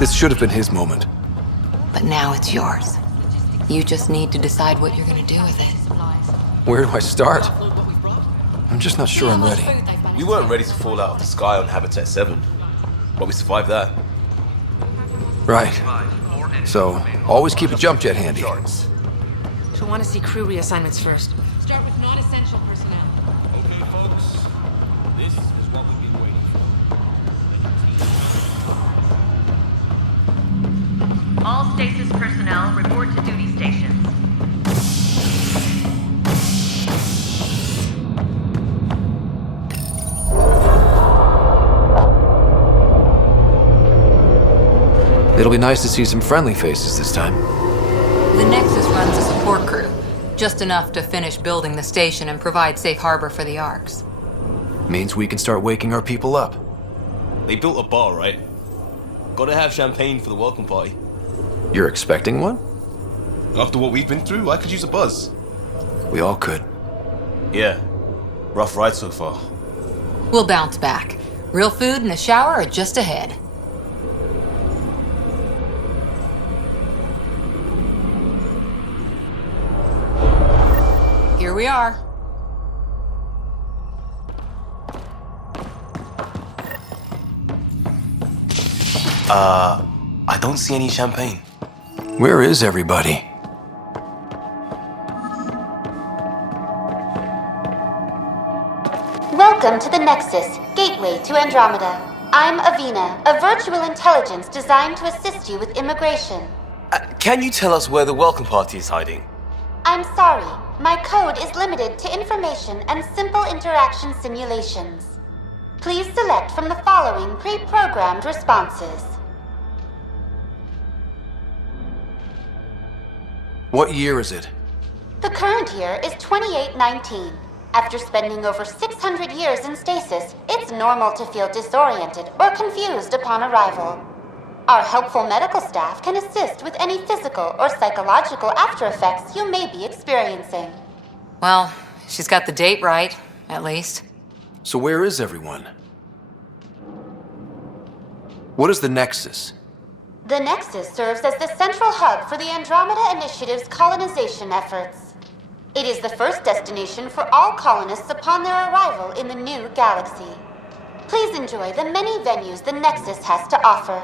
This should have been his moment. But now it's yours. You just need to decide what you're gonna do with it. Where do I start? I'm just not sure I'm ready. We weren't ready to fall out of the sky on Habitat 7, but we survived that. Right. So, always keep a jump jet handy. She'll want to see crew reassignments first. Start with non-essential personnel. Okay, folks. This is what we've been waiting for. All stasis personnel report to duty stations. It'll be nice to see some friendly faces this time. The Nexus runs a support crew. Just enough to finish building the station and provide safe harbor for the ARKs. Means we can start waking our people up. They built a bar, right? Gotta have champagne for the welcome party. You're expecting one? After what we've been through, I could use a buzz. We all could. Yeah. Rough ride so far. We'll bounce back. Real food and a shower are just ahead. Here we are. I don't see any champagne. Where is everybody? Welcome to the Nexus, gateway to Andromeda. I'm Avina, a virtual intelligence designed to assist you with immigration. Can you tell us where the welcome party is hiding? I'm sorry, my code is limited to information and simple interaction simulations. Please select from the following pre-programmed responses. What year is it? The current year is 2819. After spending over 600 years in stasis, it's normal to feel disoriented or confused upon arrival. Our helpful medical staff can assist with any physical or psychological after effects you may be experiencing. Well, she's got the date right, at least. So where is everyone? What is the Nexus? The Nexus serves as the central hub for the Andromeda Initiative's colonization efforts. It is the first destination for all colonists upon their arrival in the new galaxy. Please enjoy the many venues the Nexus has to offer.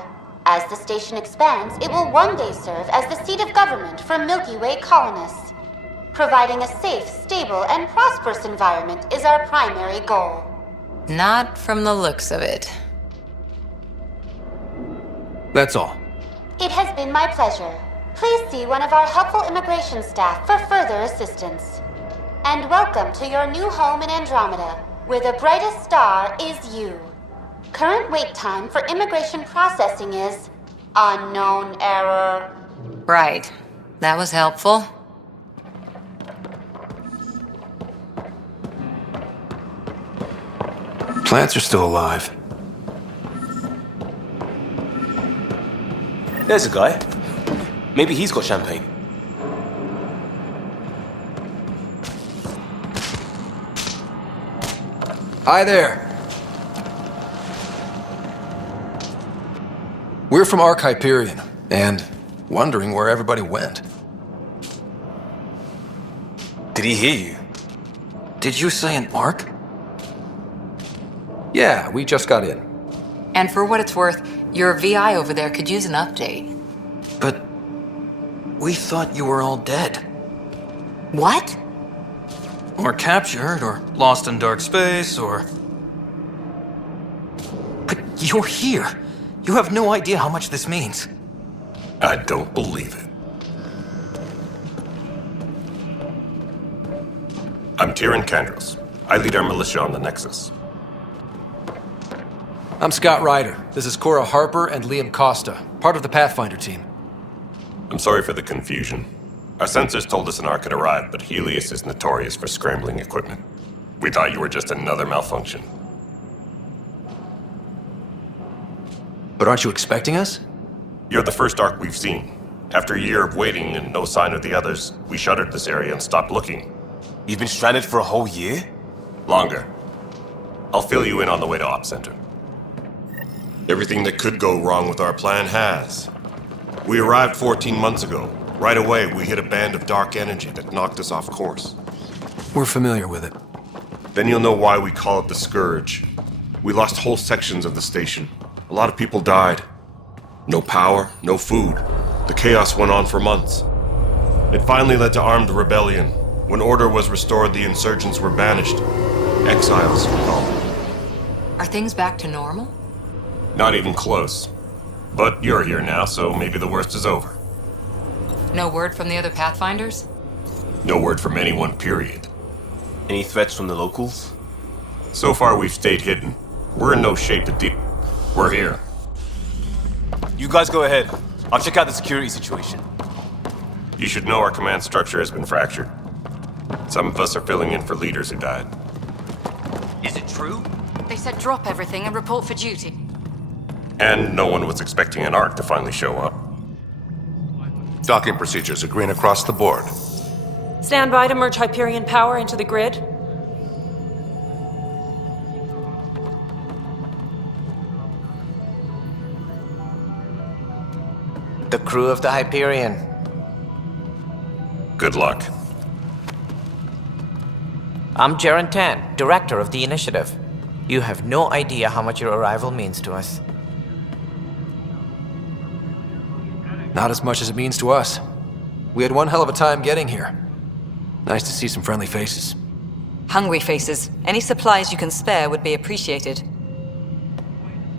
As the station expands, it will one day serve as the seat of government for Milky Way colonists. Providing a safe, stable, and prosperous environment is our primary goal. Not from the looks of it. That's all. It has been my pleasure. Please see one of our helpful immigration staff for further assistance. And welcome to your new home in Andromeda, where the brightest star is you. Current wait time for immigration processing is unknown error. Right. That was helpful. Plants are still alive. There's a guy. Maybe he's got champagne. Hi there. We're from ARK Hyperion, and wondering where everybody went. Did he hear you? Did you say an ARK? Yeah, we just got in. And for what it's worth, your VI over there could use an update. But we thought you were all dead. What? Or captured, or lost in dark space, or... But you're here. You have no idea how much this means. I don't believe it. I'm Tyrion Kandros. I lead our militia on the Nexus. I'm Scott Ryder. This is Cora Harper and Liam Costa, part of the Pathfinder team. I'm sorry for the confusion. Our sensors told us an ARK had arrived, but Helios is notorious for scrambling equipment. We thought you were just another malfunction. But aren't you expecting us? You're the first ARK we've seen. After a year of waiting and no sign of the others, we shuttered this area and stopped looking. You've been stranded for a whole year? Longer. I'll fill you in on the way to Op Center. Everything that could go wrong with our plan has. We arrived 14 months ago. Right away, we hit a band of dark energy that knocked us off course. We're familiar with it. Then you'll know why we call it the Scourge. We lost whole sections of the station. A lot of people died. No power, no food. The chaos went on for months. It finally led to armed rebellion. When order was restored, the insurgents were banished. Exiles, we call them. Are things back to normal? Not even close. But you're here now, so maybe the worst is over. No word from the other Pathfinders? No word from anyone, period. Any threats from the locals? So far, we've stayed hidden. We're in no shape to deal. We're here. You guys go ahead. I'll check out the security situation. You should know our command structure has been fractured. Some of us are filling in for leaders who died. Is it true? They said drop everything and report for duty. And no one was expecting an ARK to finally show up. Docking procedures are green across the board. Stand by to merge Hyperion power into the grid. The crew of the Hyperion. Good luck. I'm Jaren Tan, director of the initiative. You have no idea how much your arrival means to us. Not as much as it means to us. We had one hell of a time getting here. Nice to see some friendly faces. Hungry faces. Any supplies you can spare would be appreciated.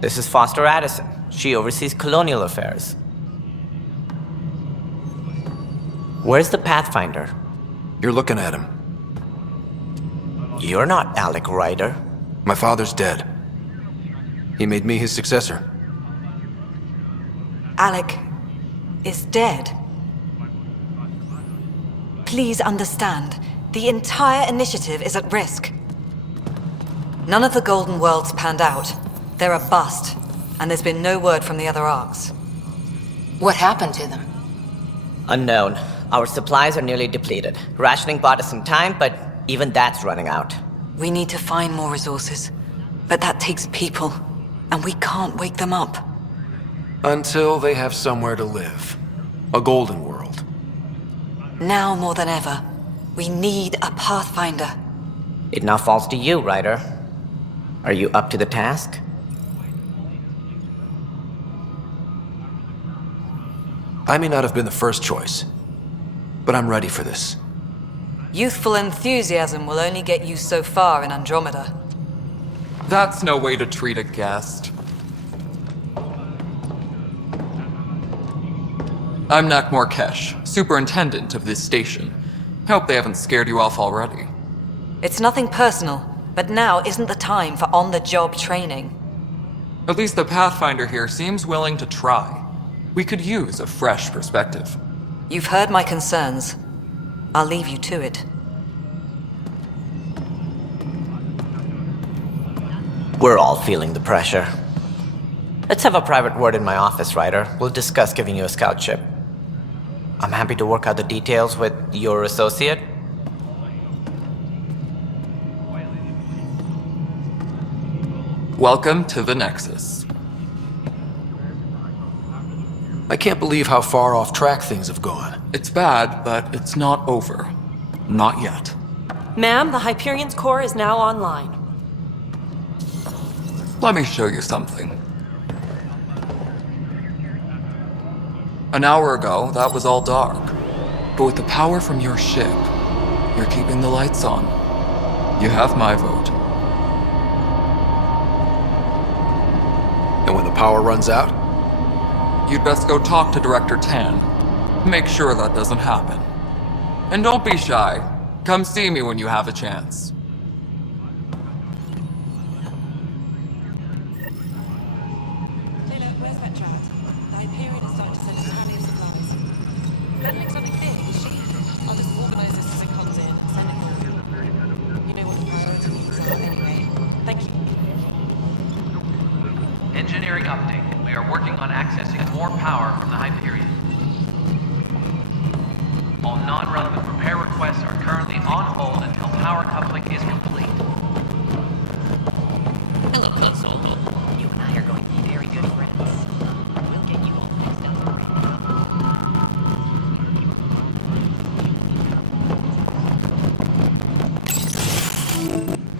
This is Foster Addison. She oversees colonial affairs. Where's the Pathfinder? You're looking at him. You're not Alec Ryder. My father's dead. He made me his successor. Alec is dead. Please understand, the entire initiative is at risk. None of the Golden Worlds panned out. They're a bust, and there's been no word from the other ARKs. What happened to them? Unknown. Our supplies are nearly depleted. Rationing bought us some time, but even that's running out. We need to find more resources, but that takes people, and we can't wake them up. Until they have somewhere to live. A golden world. Now more than ever, we need a Pathfinder. It now falls to you, Ryder. Are you up to the task? I may not have been the first choice, but I'm ready for this. Youthful enthusiasm will only get you so far in Andromeda. That's no way to treat a guest. I'm Nak Morkesh, superintendent of this station. Hope they haven't scared you off already. It's nothing personal, but now isn't the time for on-the-job training. At least the Pathfinder here seems willing to try. We could use a fresh perspective. You've heard my concerns. I'll leave you to it. We're all feeling the pressure. Let's have a private word in my office, Ryder. We'll discuss giving you a scout ship. I'm happy to work out the details with your associate. Welcome to the Nexus. I can't believe how far off track things have gone. It's bad, but it's not over. Not yet. Ma'am, the Hyperion's core is now online. Let me show you something. An hour ago, that was all dark. But with the power from your ship, you're keeping the lights on. You have my vote. And when the power runs out? You'd best go talk to Director Tan. Make sure that doesn't happen. And don't be shy. Come see me when you have a chance. Where's Petra at? The Hyperion is starting to send us handy supplies. That looks something big, is she? I'll just organize this as it comes in and send it home. You know what the priorities are anyway. Thank you. Engineering update. We are working on accessing more power from the Hyperion. All non-relevant repair requests are currently on hold until power coupling is complete. Hello, Puzzle. You and I are going to be very good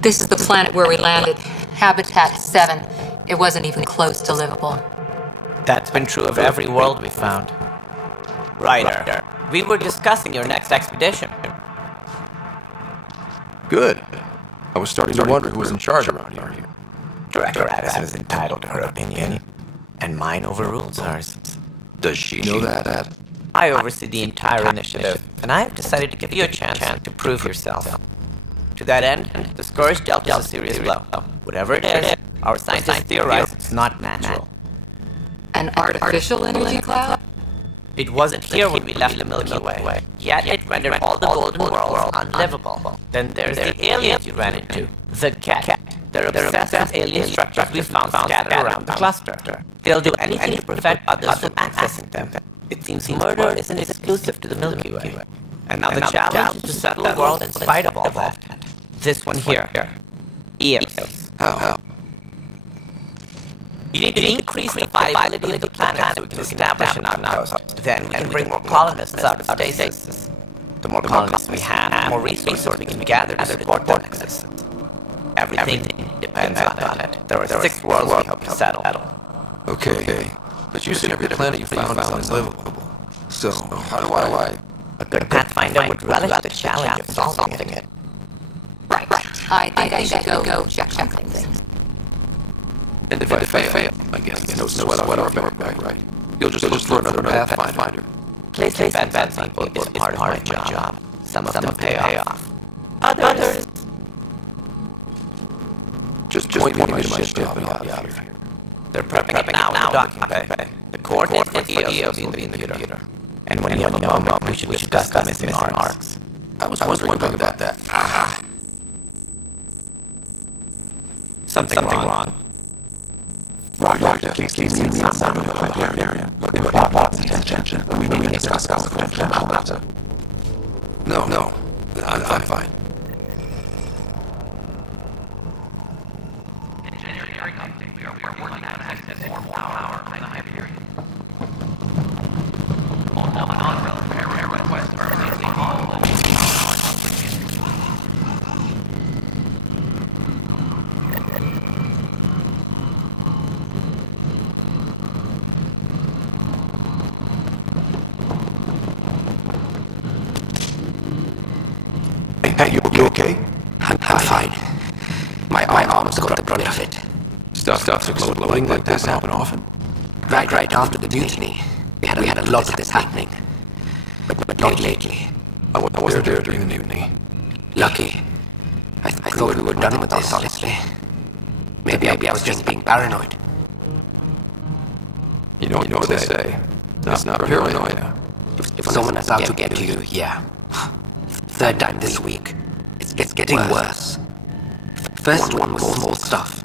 This is the planet where we landed. Habitat 7. It wasn't even close to livable. That's been true of every world we found. Ryder, we were discussing your next expedition. Good. I was starting to wonder who was in charge around here. Director Addison is entitled to her opinion, and mine overrules hers. Does she know that? I oversee the entire initiative, and I have decided to give you a chance to prove yourself. To that end, the Scourge dealt us a serious blow. Whatever it is, our scientists theorize it's not natural. An artificial energy cloud? It wasn't here when we left the Milky Way, yet it rendered all the golden worlds unlivable. Then there's the aliens you ran into, the Ket. They're obsessed with alien structures we found scattered around the cluster. They'll do anything to prevent others from accessing them. It seems murder isn't exclusive to the Milky Way. And now the challenge is to settle the world in spite of all that. This one here. EOS. How? You need to increase the viability of the planet so we can establish an outpost. Then we can bring more colonists out of stasis. The more colonists we have, the more resources we can gather to support their existence. Everything depends on it. There are 6 worlds we hope to settle. Okay. But you said every planet you found is unlivable. So, how do I... A good Pathfinder would relish the challenge of solving it. Right. I think I should go check things. And if I fail, I guess it's no sweat off your back, right? You'll just look for another Pathfinder. Placing bad people is part of my job. Some of them pay off. Others... Just point me to my ship and I'll be out of here. They're prepping it now in the docking bay. The coordinates for EOS will be in the computer. And when you have a moment, we should discuss the missing ARKs. I was wondering about that. Something wrong. Roger, keep me outside of the Hyperion. Looking for lots of attention. We need to discuss our confidential matter. No. I'm fine. Engineering update. We are working on access for more power in the Hyperion. All non-relevant repair requests are immediately followed. Hey, you okay? I'm fine. My arms got the brunt of it. Stuff's exploding like this happen often? Right after the mutiny. We had a lot of this happening. But not lately. I wasn't there during the mutiny. Lucky. I thought we were done with this, honestly. Maybe I was just being paranoid. You know what they say. That's not paranoia. If someone is out to get you, yeah. Third time this week. It's getting worse. First one was small stuff.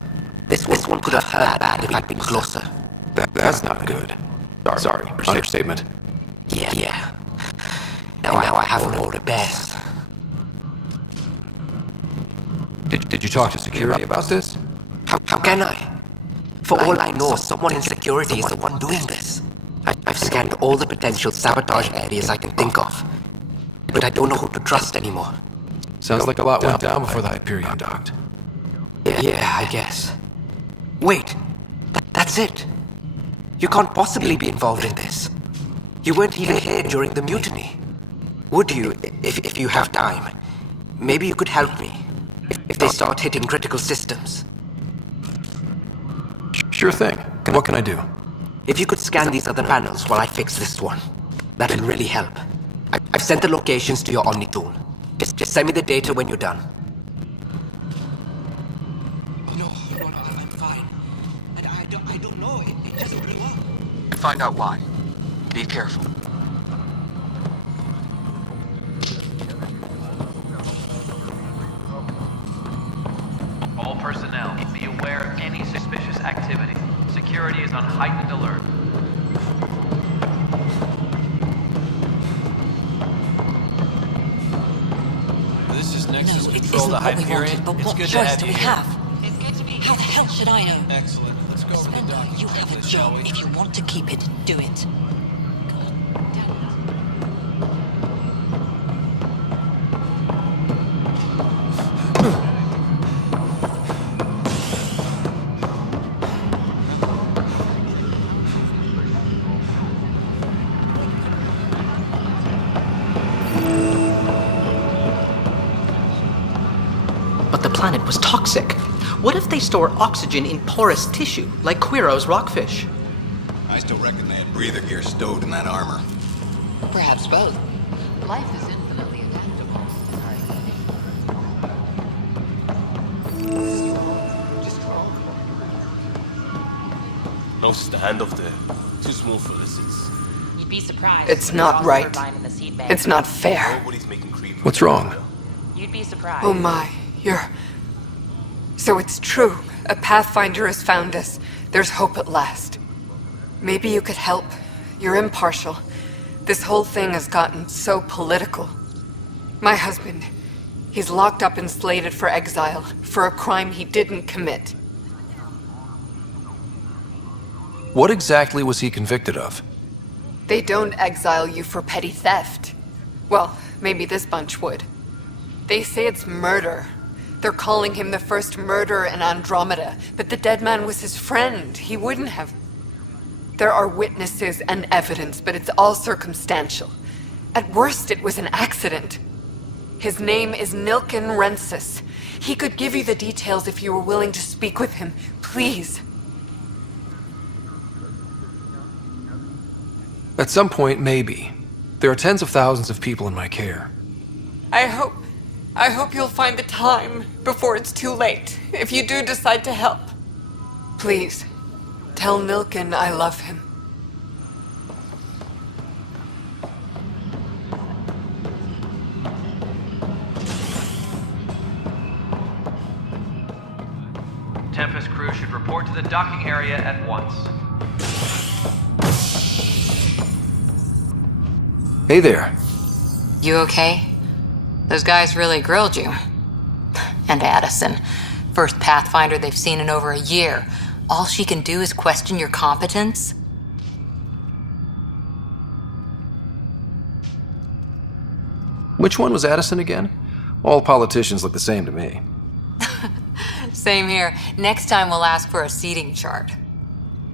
This one could have hurt bad if I'd been closer. That's not good. Sorry. Understatement. Yeah. Now I have more repairs. Did you talk to security about this? How can I? For all I know, someone in security is the one doing this. I've scanned all the potential sabotage areas I can think of. But I don't know who to trust anymore. Sounds like a lot went down before the Hyperion docked. Yeah, I guess. Wait, that's it. You can't possibly be involved in this. You weren't even here during the mutiny. Would you, if you have time? Maybe you could help me. If they start hitting critical systems. Sure thing. What can I do? If you could scan these other panels while I fix this one, that'll really help. I've sent the locations to your Omni tool. Just send me the data when you're done. No, I'm fine. And I don't know. It just blew up. Find out why. Be careful. All personnel, be aware of any suspicious activity. Security is on heightened alert. This is Nexus Control to Hyperion. But what choice do we have? How the hell should I know? Excellent. Let's go over the docking. You have a job. If you want to keep it, do it. planet was toxic. What if they store oxygen in porous tissue, like Quiro's rockfish? I still reckon they had breather gear stowed in that armor. Perhaps both. Life is infinitely adaptable. No standoff there. Too small for this. You'd be surprised. It's not right. It's not fair. What's wrong? You'd be surprised. Oh my, you're... So it's true. A Pathfinder has found us. There's hope at last. Maybe you could help. You're impartial. This whole thing has gotten so political. My husband, he's locked up and slated for exile for a crime he didn't commit. What exactly was he convicted of? They don't exile you for petty theft. Well, maybe this bunch would. They say it's murder. They're calling him the first murderer in Andromeda, but the dead man was his friend. He wouldn't have... There are witnesses and evidence, but it's all circumstantial. At worst, it was an accident. His name is Nilken Rensis. He could give you the details if you were willing to speak with him. Please. At some point, maybe. There are tens of thousands of people in my care. I hope you'll find the time before it's too late, if you do decide to help. Please, tell Nilken I love him. Tempest crew should report to the docking area at once. Hey there. You okay? Those guys really grilled you. And Addison. First Pathfinder they've seen in over a year. All she can do is question your competence? Which one was Addison again? All politicians look the same to me. Same here. Next time we'll ask for a seating chart.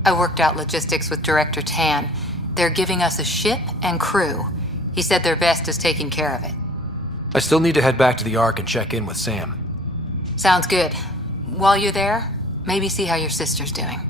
I worked out logistics with Director Tan. They're giving us a ship and crew. He said their best is taking care of it. I still need to head back to the ARK and check in with Sam. Sounds good. While you're there, maybe see how your sister's doing.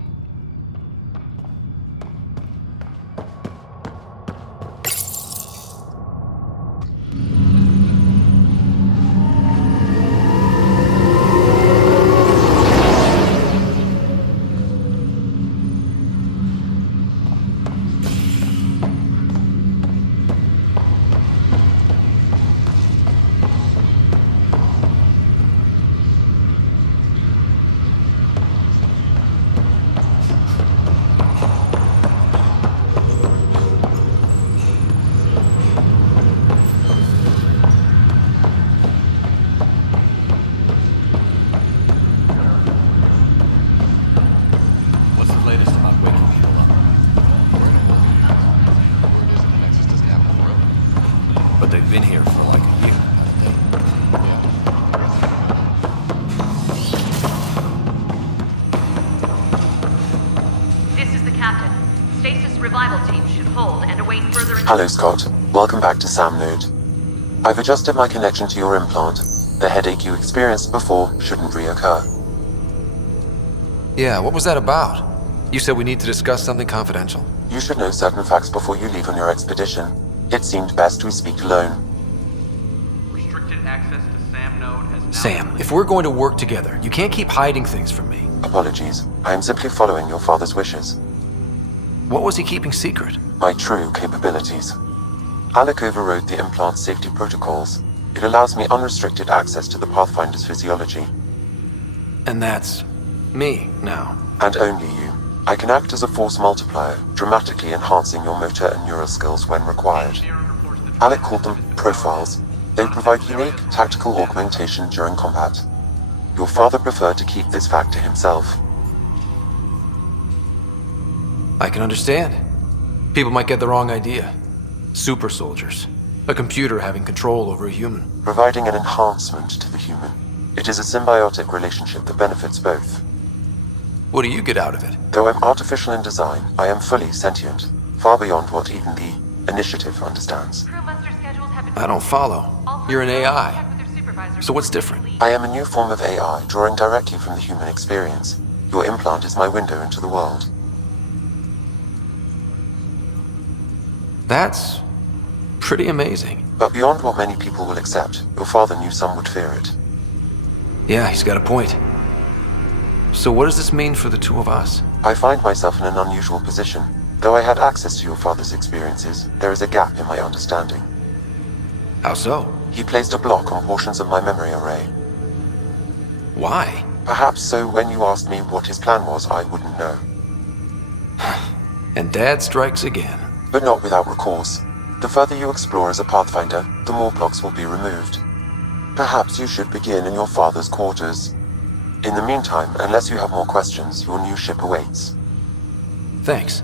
But they've been here for like a year. This is the captain. Stasis revival team should hold and await further... Hello, Scott. Welcome back to Sam Node. I've adjusted my connection to your implant. The headache you experienced before shouldn't reoccur. Yeah, what was that about? You said we need to discuss something confidential. You should know certain facts before you leave on your expedition. It seemed best we speak alone. Restricted access to Sam Node has now... Sam, if we're going to work together, you can't keep hiding things from me. Apologies. I am simply following your father's wishes. What was he keeping secret? My true capabilities. ARK overrode the implant's safety protocols. It allows me unrestricted access to the Pathfinder's physiology. And that's... me, now. And only you. I can act as a force multiplier, dramatically enhancing your motor and neural skills when required. ARK called them profiles. They provide unique tactical augmentation during combat. Your father preferred to keep this fact to himself. I can understand. People might get the wrong idea. Super soldiers. A computer having control over a human. Providing an enhancement to the human. It is a symbiotic relationship that benefits both. What do you get out of it? Though I'm artificial in design, I am fully sentient, far beyond what even the Initiative understands. I don't follow. You're an AI. So what's different? I am a new form of AI, drawing directly from the human experience. Your implant is my window into the world. That's pretty amazing. But beyond what many people will accept, your father knew some would fear it. Yeah, he's got a point. So what does this mean for the two of us? I find myself in an unusual position. Though I had access to your father's experiences, there is a gap in my understanding. How so? He placed a block on portions of my memory array. Why? Perhaps so when you asked me what his plan was, I wouldn't know. And Dad strikes again. But not without recourse. The further you explore as a Pathfinder, the more blocks will be removed. Perhaps you should begin in your father's quarters. In the meantime, unless you have more questions, your new ship awaits. Thanks.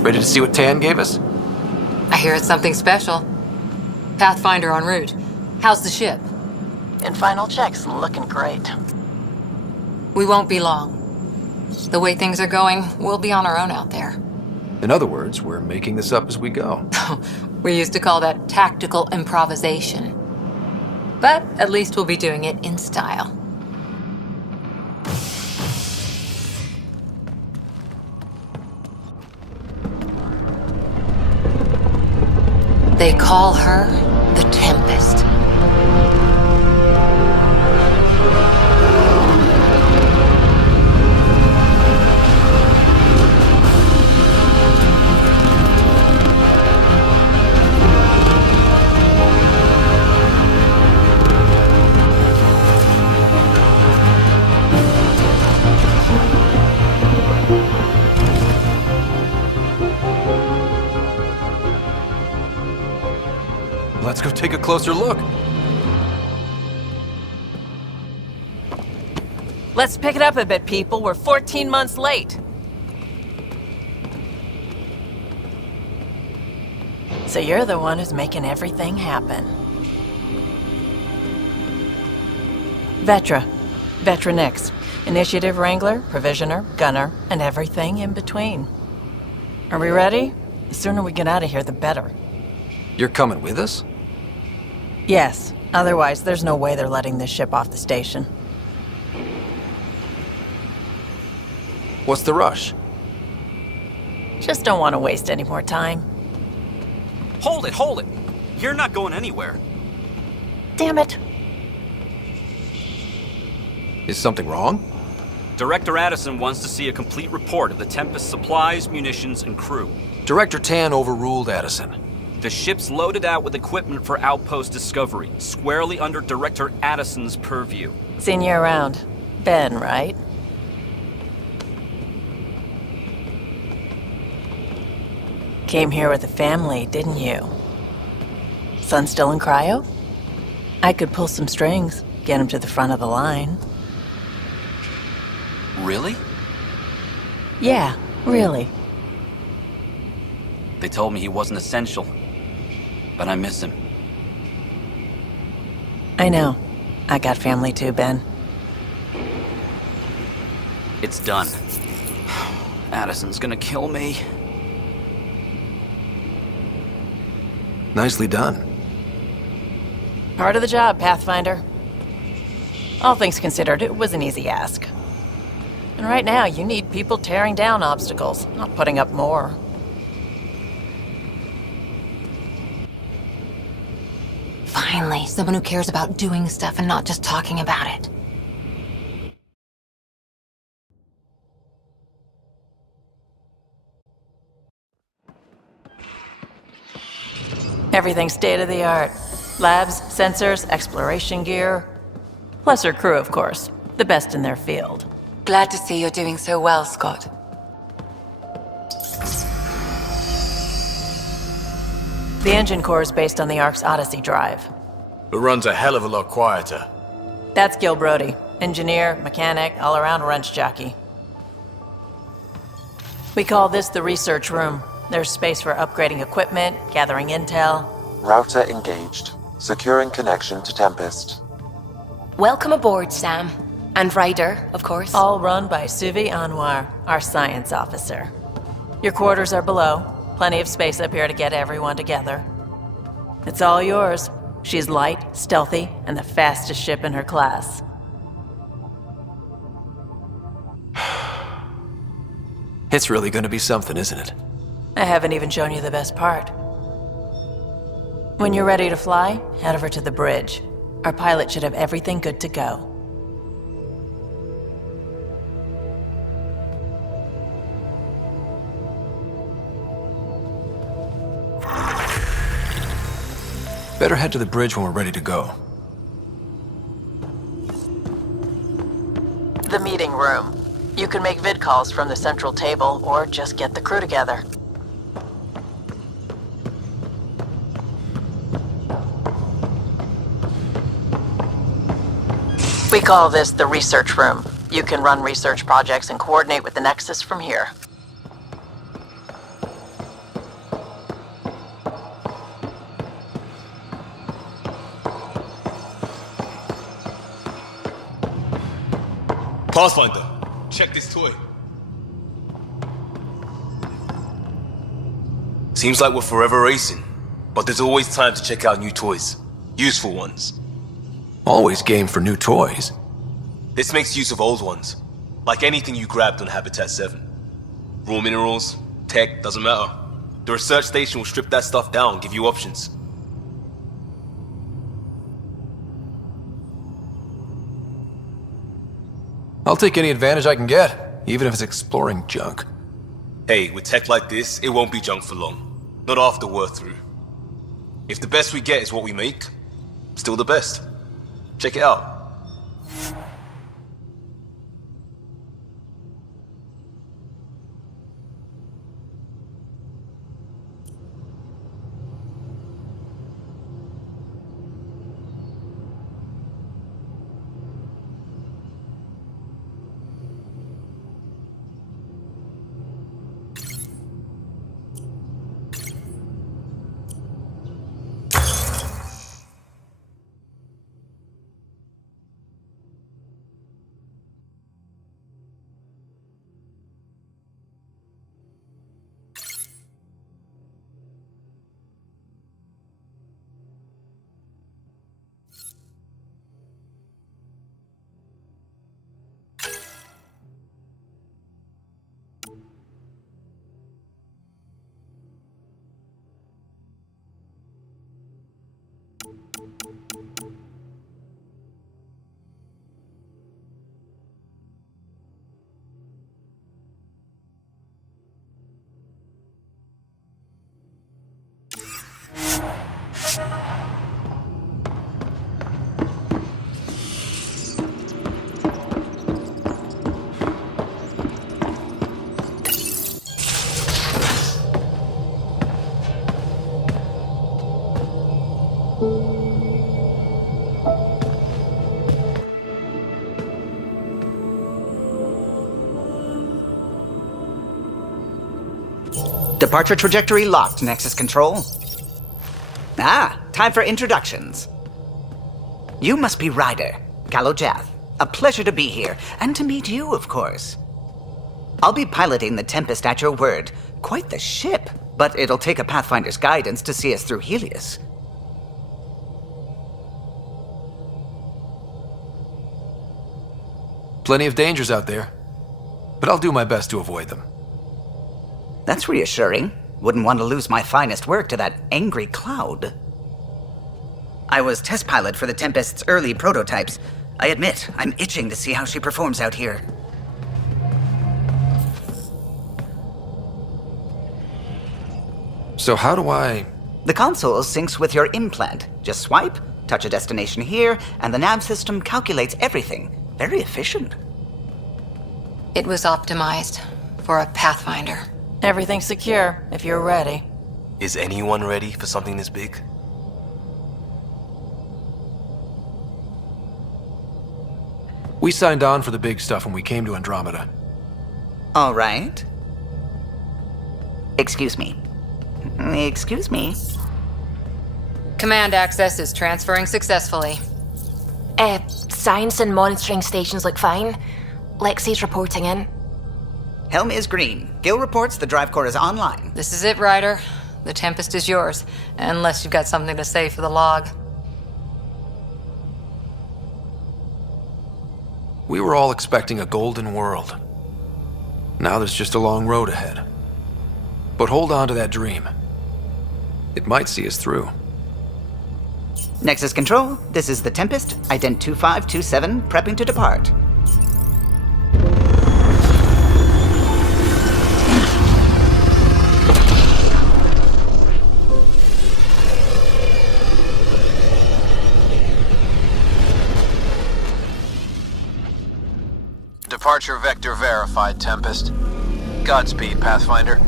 Ready to see what Tan gave us? I hear it's something special. Pathfinder en route. How's the ship? In final checks, looking great. We won't be long. The way things are going, we'll be on our own out there. In other words, we're making this up as we go. We used to call that tactical improvisation. But at least we'll be doing it in style. They call her the Tempest. Let's go take a closer look. Let's pick it up a bit, people. We're 14 months late. So you're the one who's making everything happen. Vetra. Vetra Nix. Initiative Wrangler, Provisioner, Gunner, and everything in between. Are we ready? The sooner we get out of here, the better. You're coming with us? Yes. Otherwise, there's no way they're letting this ship off the station. What's the rush? Just don't want to waste any more time. Hold it, hold it! You're not going anywhere. Damn it. Is something wrong? Director Addison wants to see a complete report of the Tempest's supplies, munitions, and crew. Director Tan overruled Addison. The ship's loaded out with equipment for outpost discovery, squarely under Director Addison's purview. Seen you around. Ben, right? Came here with a family, didn't you? Son still in cryo? I could pull some strings, get him to the front of the line. Really? Yeah, really. They told me he wasn't essential, but I miss him. I know. I got family too, Ben. It's done. Addison's gonna kill me. Nicely done. Part of the job, Pathfinder. All things considered, it was an easy ask. And right now, you need people tearing down obstacles, not putting up more. Finally, someone who cares about doing stuff and not just talking about it. Everything's state-of-the-art. Labs, sensors, exploration gear. Plus her crew, of course. The best in their field. Glad to see you're doing so well, Scott. The engine core is based on the ARK's Odyssey drive. It runs a hell of a lot quieter. That's Gil Brody. Engineer, mechanic, all-around wrench jockey. We call this the research room. There's space for upgrading equipment, gathering intel. Router engaged. Securing connection to Tempest. Welcome aboard, Sam. And Ryder, of course. All run by Suvi Anwar, our science officer. Your quarters are below. Plenty of space up here to get everyone together. It's all yours. She's light, stealthy, and the fastest ship in her class. It's really gonna be something, isn't it? I haven't even shown you the best part. When you're ready to fly, head over to the bridge. Our pilot should have everything good to go. Better head to the bridge when we're ready to go. The meeting room. You can make vid calls from the central table, or just get the crew together. We call this the research room. You can run research projects and coordinate with the Nexus from here. Pathfinder, check this toy. Seems like we're forever racing, but there's always time to check out new toys. Useful ones. Always game for new toys. This makes use of old ones, like anything you grabbed on Habitat 7. Raw minerals, tech, doesn't matter. The research station will strip that stuff down and give you options. I'll take any advantage I can get, even if it's exploring junk. Hey, with tech like this, it won't be junk for long. Not after we're through. If the best we get is what we make, still the best. Check it out. Departure trajectory locked, Nexus Control. Ah, time for introductions. You must be Ryder, Kalojath. A pleasure to be here, and to meet you, of course. I'll be piloting the Tempest at your word. Quite the ship, but it'll take a Pathfinder's guidance to see us through Helios. Plenty of dangers out there, but I'll do my best to avoid them. That's reassuring. Wouldn't want to lose my finest work to that angry cloud. I was test pilot for the Tempest's early prototypes. I admit, I'm itching to see how she performs out here. So how do I... The console syncs with your implant. Just swipe, touch a destination here, and the nav system calculates everything. Very efficient. It was optimized for a Pathfinder. Everything's secure, if you're ready. Is anyone ready for something this big? We signed on for the big stuff when we came to Andromeda. All right. Excuse me. Excuse me. Command access is transferring successfully. Science and monitoring stations look fine. Lexi's reporting in. Helm is green. Gil reports the drive core is online. This is it, Ryder. The Tempest is yours, unless you've got something to say for the log. We were all expecting a golden world. Now there's just a long road ahead. But hold on to that dream. It might see us through. Nexus Control, this is the Tempest, ident 2527, prepping to depart. Departure vector verified, Tempest. Godspeed, Pathfinder.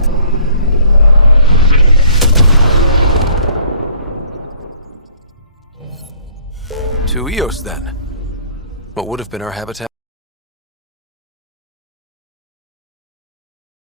To Eos, then. What would have been our habitat?